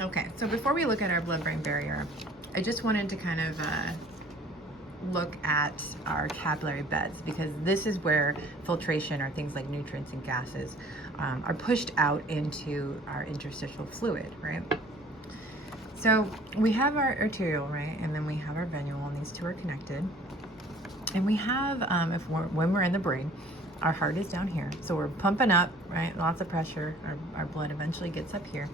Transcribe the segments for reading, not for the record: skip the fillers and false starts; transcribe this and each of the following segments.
Okay, so before we look at our blood-brain barrier, I just wanted to kind of look at our capillary beds, because this is where filtration or things like nutrients and gases are pushed out into our interstitial fluid, right? So we have our arterial, right? And then we have our venule, and these two are connected. And we have, when we're in the brain, our heart is down here. So we're pumping up, right? Lots of pressure. Our blood eventually gets up here.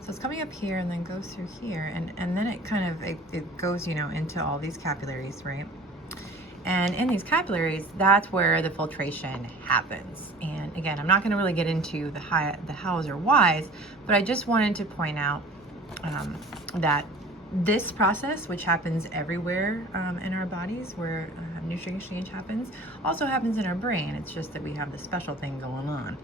So it's coming up here and then goes through here. And then it kind of, it goes, you know, into all these capillaries, right? And in these capillaries, that's where the filtration happens. And again, I'm not going to really get into the hows or whys, but I just wanted to point out that this process, which happens everywhere in our bodies where nutrient exchange happens, also happens in our brain. It's just that we have this special thing going on.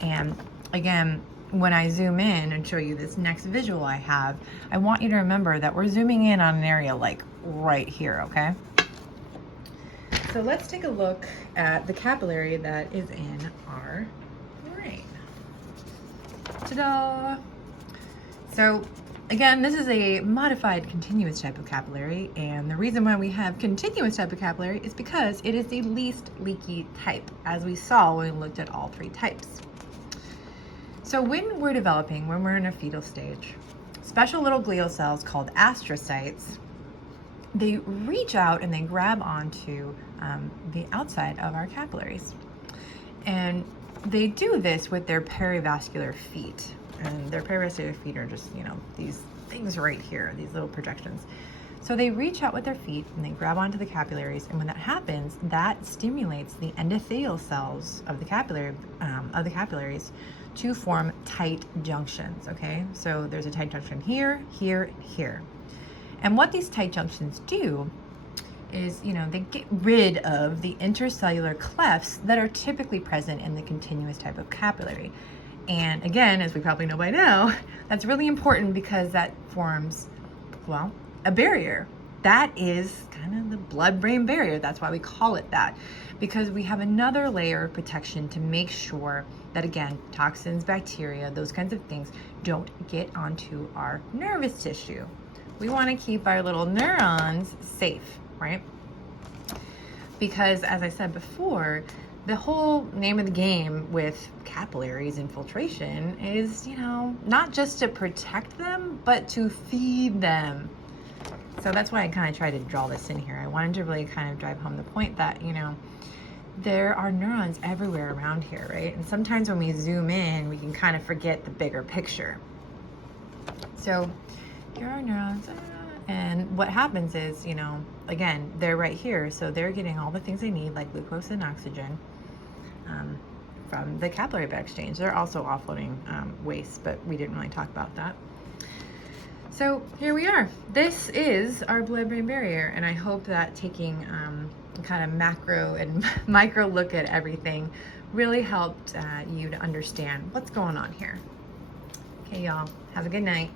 And again, when I zoom in and show you this next visual I have, I want you to remember that we're zooming in on an area like right here, okay? So let's take a look at the capillary that is in our brain. Ta-da! So again, this is a modified continuous type of capillary, and the reason why we have continuous type of capillary is because it is the least leaky type, as we saw when we looked at all three types. So when we're developing, when we're in a fetal stage, special little glial cells called astrocytes, they reach out and they grab onto the outside of our capillaries. And they do this with their perivascular feet. And their perivascular feet are just, you know, these things right here, these little projections. So they reach out with their feet and they grab onto the capillaries. And when that happens, that stimulates the endothelial cells of the capillaries to form tight junctions, okay? So there's a tight junction here, here, here. And what these tight junctions do is, you know, they get rid of the intercellular clefts that are typically present in the continuous type of capillary. And again, as we probably know by now, that's really important because that forms, well, a barrier. That is kind of the blood-brain barrier. That's why we call it that, because we have another layer of protection to make sure that, again, toxins, bacteria, those kinds of things don't get onto our nervous tissue. We want to keep our little neurons safe, right? Because as I said before, the whole name of the game with capillaries and filtration is, you know, not just to protect them, but to feed them. So that's why I kind of tried to draw this in here. I wanted to really kind of drive home the point that, you know, there are neurons everywhere around here, right? And sometimes when we zoom in, we can kind of forget the bigger picture. So here are neurons, and what happens is, you know, again, they're right here, so they're getting all the things they need, like glucose and oxygen, from the capillary bed exchange. They're also offloading waste, but we didn't really talk about that. So here we are. This is our blood-brain barrier, and I hope that taking kind of macro and micro look at everything really helped you to understand what's going on here. Okay, y'all, have a good night.